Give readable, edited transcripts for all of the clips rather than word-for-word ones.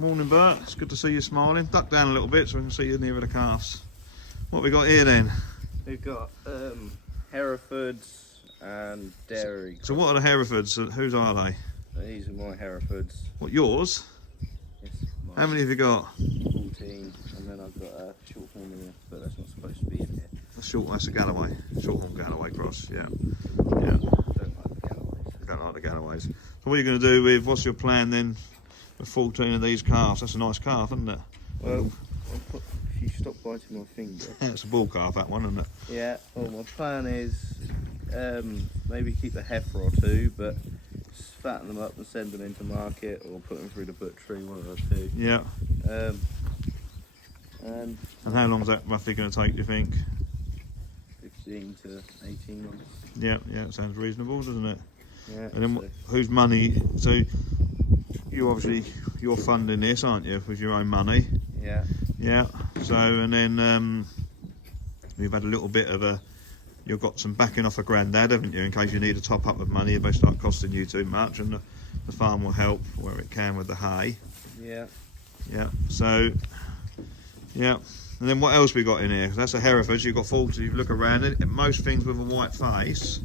Morning, Bert. It's good to see you smiling. Duck down a little bit so we can see you nearer the calves. What we got here then? We've got Herefords and dairy. So what are the Herefords? Whose are they? These are my Herefords. What, yours? Yes, How many have you got? 14, and then I've got a short horn here, but that's not supposed to be in here. That's a Galloway. Shorthorn Galloway cross, yeah. I don't like the Galloways. You don't like the Galloways. So what are you going to do with, what's your plan then with 14 of these calves? That's a nice calf, isn't it? Well, if you stop biting my finger. It's a bull calf, that one, isn't it? Yeah, well my plan is maybe keep a heifer or two, but just fatten them up and send them into market, or put them through the butchery, one of those two. Yeah. And how long is that roughly going to take, do you think? 15 to 18 months. Yeah, it sounds reasonable, doesn't it? Yeah. And then whose money? So you're funding this, aren't you, with your own money? Yeah. Yeah. So and then you've had a little bit of you've got some backing off a granddad, haven't you? In case you need a top up of money if they start costing you too much, and the farm will help where it can with the hay. Yeah. Yeah. So yeah. And then what else we got in here? 'Cause that's a Hereford. You've got 40. You look around it. Most things with a white face.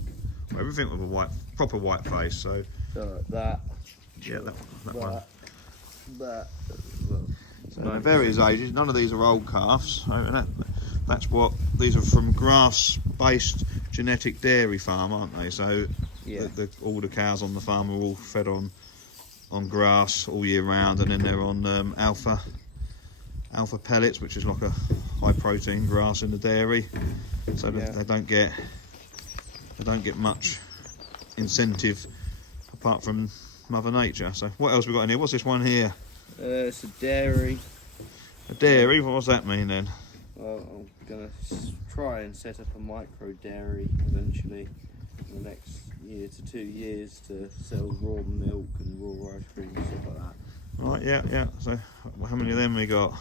Well, everything with a proper white face. So that. yeah, that one. That. So at various ages. None of these are old calves. And that's what these are from grass-based genetic dairy farm, aren't they? So yeah. all the cows on the farm are all fed on grass all year round, and then they're on alpha pellets, which is like a high protein grass in the dairy, so they don't get much incentive apart from Mother Nature. So what else we got in here? What's this one here? It's a dairy. A dairy? What does that mean then? Well, I'm gonna try and set up a micro dairy eventually in the next year to 2 years to sell raw milk and raw ice cream and stuff like that. Right, yeah. So how many of them we got?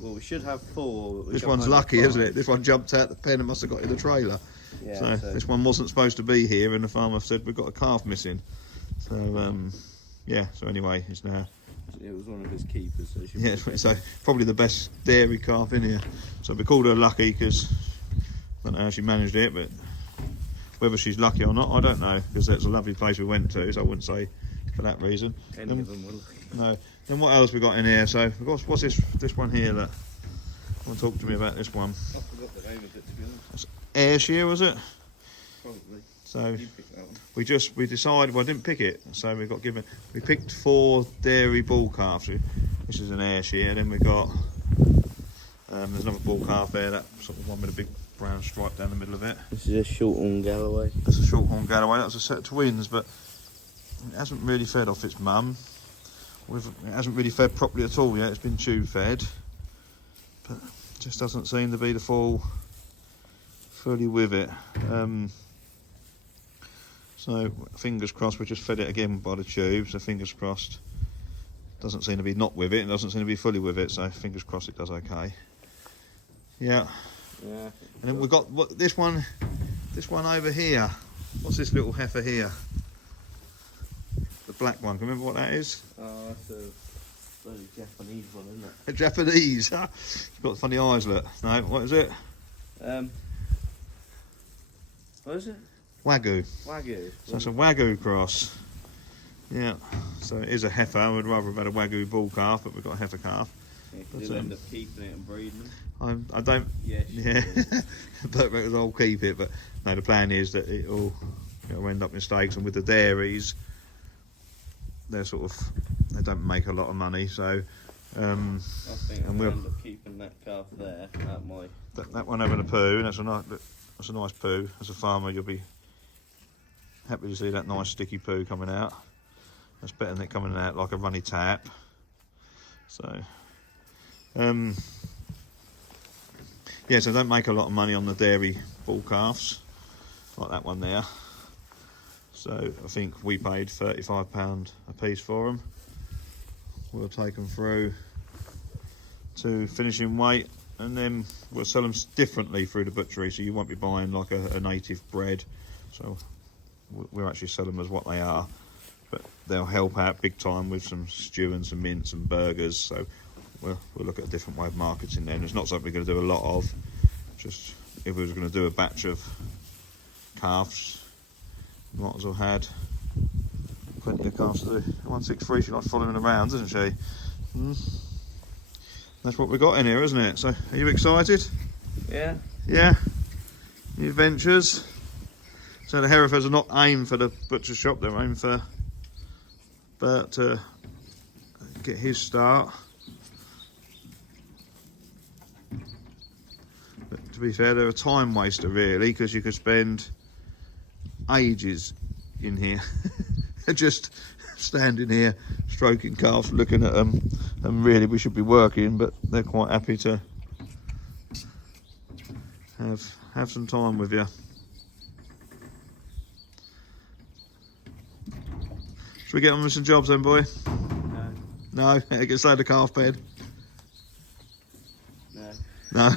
Well, we should have 4. This one's lucky, isn't it? This one jumped out the pen and must have got in the trailer. Yeah, so this one wasn't supposed to be here, and the farmer said we've got a calf missing. So yeah. So anyway, it's now. It was one of his keepers. So yeah, so probably the best dairy calf in here. So we called her lucky because I don't know how she managed it, but whether she's lucky or not, I don't know, because it's a lovely place we went to. So I wouldn't say for that reason. Any of them were lucky. No. Then what else we got in here? So what's this one here? That want to talk to me about this one? I forgot the name of it, to be honest. That's Ayrshire, was it? Probably. So You picked that one. we decided. Well, I didn't pick it. So we picked 4 dairy bull calves. This is an Ayrshire. Then we got there's another bull calf there. That sort of one with a big brown stripe down the middle of it. This is a short horn Galloway. That's a shorthorn Galloway. That was a set of twins, but it hasn't really fed off its mum. It hasn't really fed properly at all yet. It's been tube fed, but just doesn't seem to be the fully with it. So fingers crossed. We just fed it again by the tube, so fingers crossed. Doesn't seem to be not with it, and doesn't seem to be fully with it, so fingers crossed it does okay. Yeah. Yeah. And then we've got this one over here. What's this little heifer here? The black one. Can you remember what that is? Oh, that's a bloody Japanese one, isn't it? A Japanese. It's got funny eyes, look. No, what is it? What is it? Wagyu. Wagyu. So it's a Wagyu cross. Yeah. So it is a heifer. We'd rather have had a Wagyu bull calf, but we've got a heifer calf. Yeah, But, you'll end up keeping it and breeding them. I don't. Yes. Yeah. Don't reckon I'll keep it, but no. The plan is that it'll end up in stakes, and with the dairies, they don't make a lot of money. So. I think and we'll end up keeping that calf there at my. That one having a poo. That's a nice poo. As a farmer, you'll be happy to see that nice sticky poo coming out. That's better than it coming out like a runny tap. So, yeah, so don't make a lot of money on the dairy bull calves, like that one there. So I think we paid £35 a piece for them. We'll take them through to finishing weight, and then we'll sell them differently through the butchery, so you won't be buying like a native bred. So we'll actually sell them as what they are. but they'll help out big time with some stew and some mince and burgers. So we'll look at a different way of marketing then. It's not something we're going to do a lot of. Just if we was going to do a batch of calves, might as well had plenty of calves to do. 163, she likes following around, doesn't she? That's what we got in here, isn't it? So are you excited? Yeah. Yeah? New adventures? So the Herefords are not aimed for the butcher shop, they're aimed for Burt to get his start. But to be fair, they're a time waster really, because you could spend ages in here just standing here stroking calves, looking at them, and really we should be working, but they're quite happy to have some time with you. Should we get on with some jobs then, boy? No. No? Get inside the calf bed? No. No?